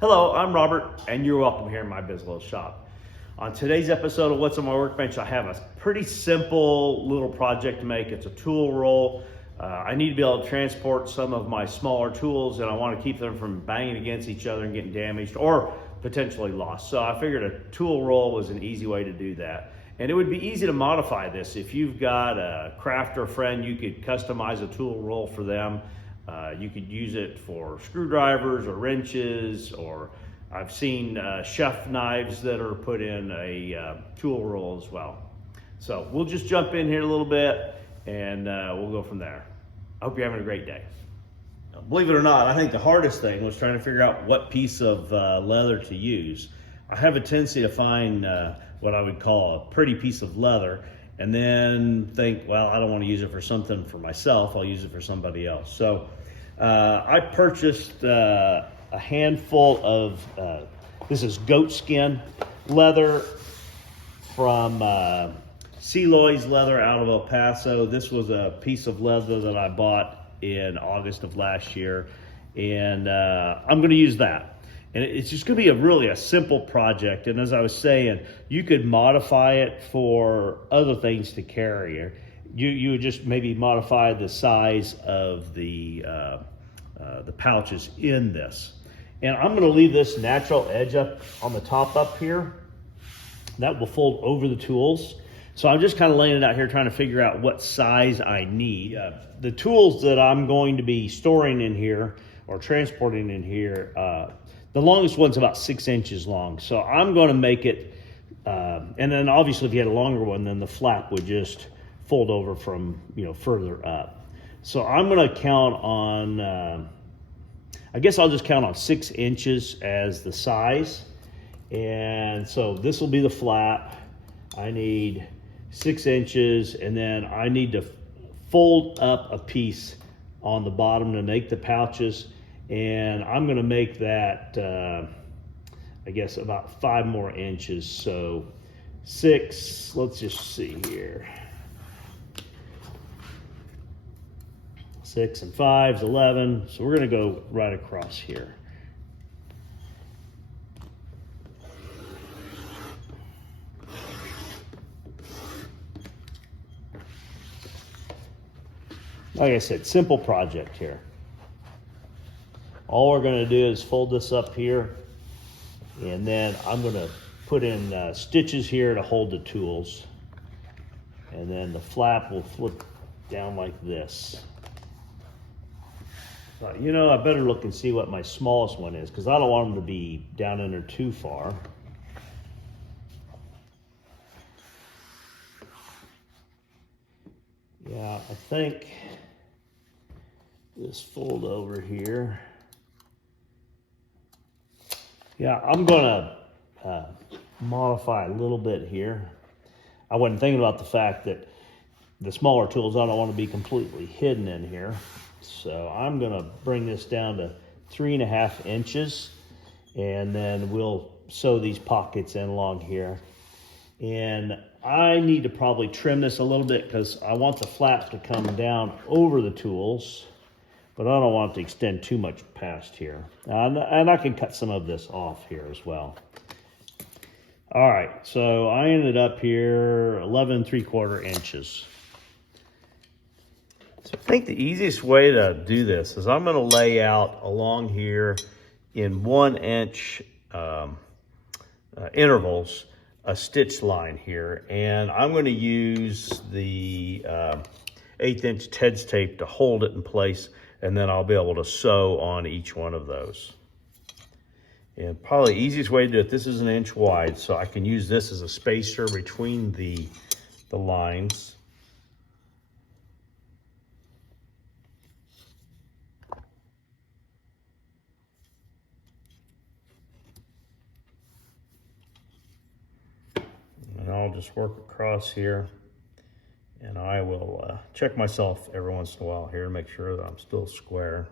Hello, I'm Robert, and you're welcome here in my Biz Little shop. On today's episode of What's on My Workbench, I have a pretty simple little project to make. It's a tool roll. I need to be able to transport some of my smaller tools, and I want to keep them from banging against each other and getting damaged or potentially lost. So I figured a tool roll was an easy way to do that. And it would be easy to modify this. If you've got a crafter friend, you could customize a tool roll for them. You could use it for screwdrivers or wrenches, or I've seen chef knives that are put in a tool roll as well. So we'll just jump in here a little bit and we'll go from there. I hope you're having a great day. Believe it or not, I think the hardest thing was trying to figure out what piece of leather to use. I have a tendency to find what I would call a pretty piece of leather and then think, well, I don't want to use it for something for myself, I'll use it for somebody else. So I purchased a handful of, this is goat skin leather from Celoy's Leather out of El Paso. This was a piece of leather that I bought in August of last year, and I'm gonna use that. And it's just gonna be really a simple project. And as I was saying, you could modify it for other things to carry. You would just maybe modify the size of the pouches in this. And I'm gonna leave this natural edge up on the top up here. That will fold over the tools. So I'm just kind of laying it out here trying to figure out what size I need. The tools that I'm going to be storing in here or transporting in here, the longest one's about 6 inches long. So I'm gonna make it, and then obviously if you had a longer one, then the flap would just fold over from, further up. So I'm gonna count on, I guess I'll just count on 6 inches as the size. And so this will be the flap. I need 6 inches, and then I need to fold up a piece on the bottom to make the pouches. And I'm gonna make that, I guess about 5 more inches. So 6, let's just see here. 6 and 5 is 11. So we're gonna go right across here. Like I said, simple project here. All we're gonna do is fold this up here, and then I'm gonna put in stitches here to hold the tools. And then the flap will flip down like this. I better look and see what my smallest one is, because I don't want them to be down in there too far. Yeah, I think this fold over here. Yeah, I'm gonna modify a little bit here. I wasn't thinking about the fact that the smaller tools, I don't want to be completely hidden in here. So I'm gonna bring this down to 3.5 inches, and then we'll sew these pockets in along here. And I need to probably trim this a little bit because I want the flap to come down over the tools, but I don't want it to extend too much past here. And I can cut some of this off here as well. All right, so I ended up here 11 3/4 inches. So I think the easiest way to do this is I'm gonna lay out along here in 1 inch intervals a stitch line here, and I'm going to use the 1/8 inch TEDS tape to hold it in place, and then I'll be able to sew on each one of those. And probably the easiest way to do it, this is 1 inch wide, so I can use this as a spacer between the lines. And I'll just work across here, and I will check myself every once in a while here to make sure that I'm still square-ish.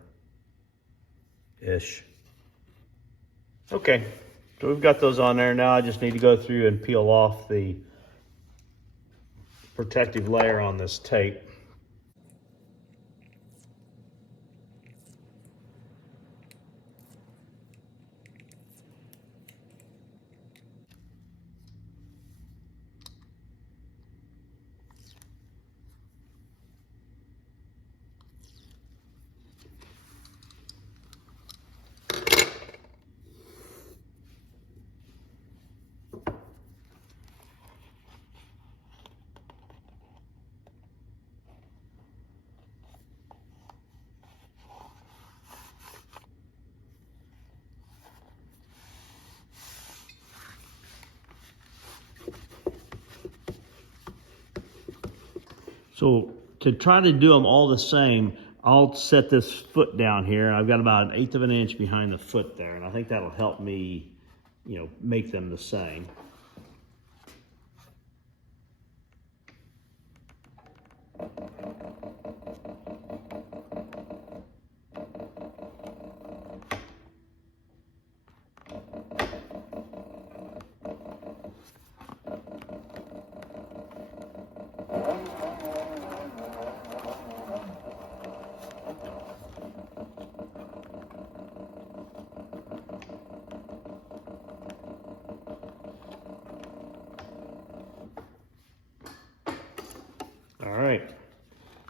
Okay, so we've got those on there. Now I just need to go through and peel off the protective layer on this tape. So to try to do them all the same, I'll set this foot down here. I've got about 1/8 of an inch behind the foot there, and I think that'll help me, make them the same. All right,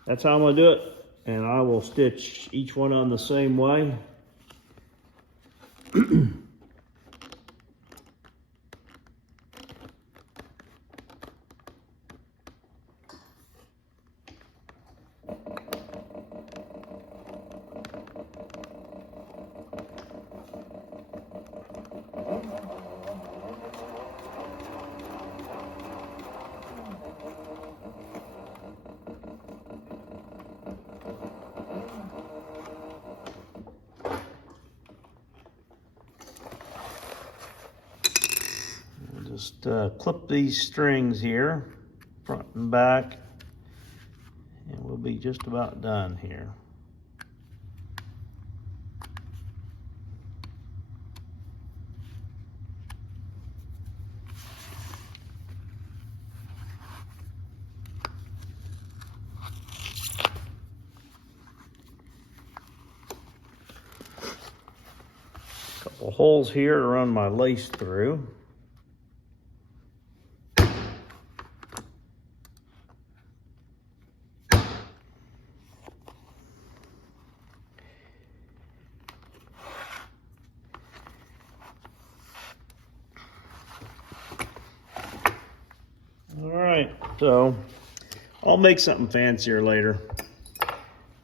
that's how I'm gonna do it. And I will stitch each one on the same way. Just clip these strings here, front and back, and we'll be just about done here. Couple holes here to run my lace through. All right, so I'll make something fancier later.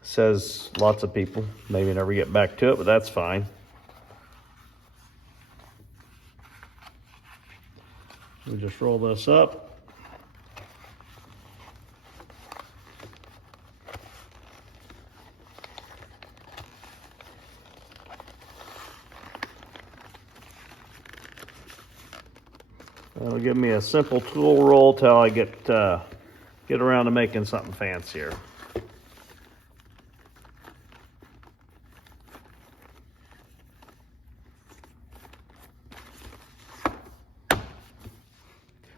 Says lots of people, maybe never get back to it, but that's fine. We just roll this up. That'll give me a simple tool roll till I get around to making something fancier.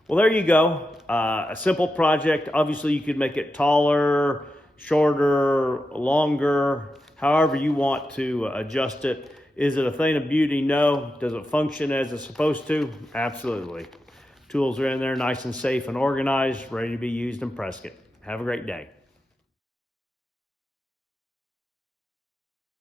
Well, there you go. A simple project. Obviously, you could make it taller, shorter, longer, however you want to adjust it. Is it a thing of beauty? No. Does it function as it's supposed to? Absolutely. Tools are in there nice and safe and organized, ready to be used in Prescott. Have a great day.